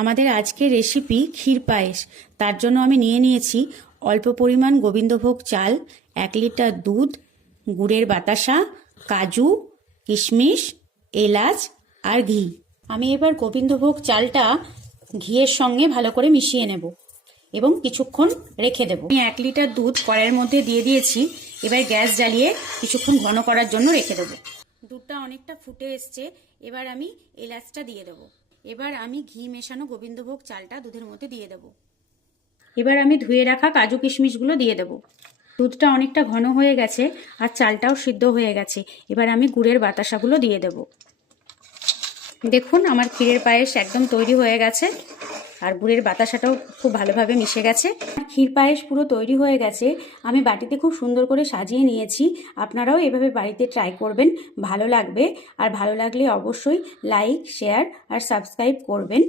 আমাদের আজকের রেসিপি ক্ষীর পায়েস। তার জন্য আমি নিয়ে নিয়েছি অল্প পরিমাণ গোবিন্দভোগ চাল, 1 লিটার দুধ, গুড়ের বাতাসা, কাজু, কিশমিশ, এলাচ আর ঘি। আমি এবার গোবিন্দভোগ চালটা ঘিয়ের সঙ্গে ভালো করে মিশিয়ে নেব এবং কিছুক্ষণ রেখে দেব। আমি 1 লিটার দুধ কড়াইয়ের মধ্যে দিয়ে দিয়েছি। এবার গ্যাস জ্বালিয়ে কিছুক্ষণ ঘন করার জন্য রেখে দেব। দুধটা অনেকটা ফুটে এসছে, এবার আমি এলাচটা দিয়ে দেবো। এবার আমি ঘি মেশানো গোবিন্দভোগ চালটা দুধের মধ্যে দিয়ে দেব। এবার আমি ধুয়ে রাখা কাজু কিশমিশগুলো দিয়ে দেব। দুধটা অনেকটা ঘন হয়ে গেছে আর চালটাও সিদ্ধ হয়ে গেছে। এবার আমি গুড়ের বাতাসাগুলো দিয়ে দেব। দেখুন আমার ক্ষীরের পায়েস একদম তৈরি হয়ে গেছে আর গুড়ের বাতাসাটাও খুব ভালোভাবে মিশে গেছে। ক্ষীর পায়েস পুরো তৈরি হয়ে গেছে। আমি বাটিতে খুব সুন্দর করে সাজিয়ে নিয়েছি। আপনারাও এভাবে বাড়িতে ট্রাই করবেন, ভালো লাগবে। আর ভালো লাগলে অবশ্যই লাইক, শেয়ার আর সাবস্ক্রাইব করবেন।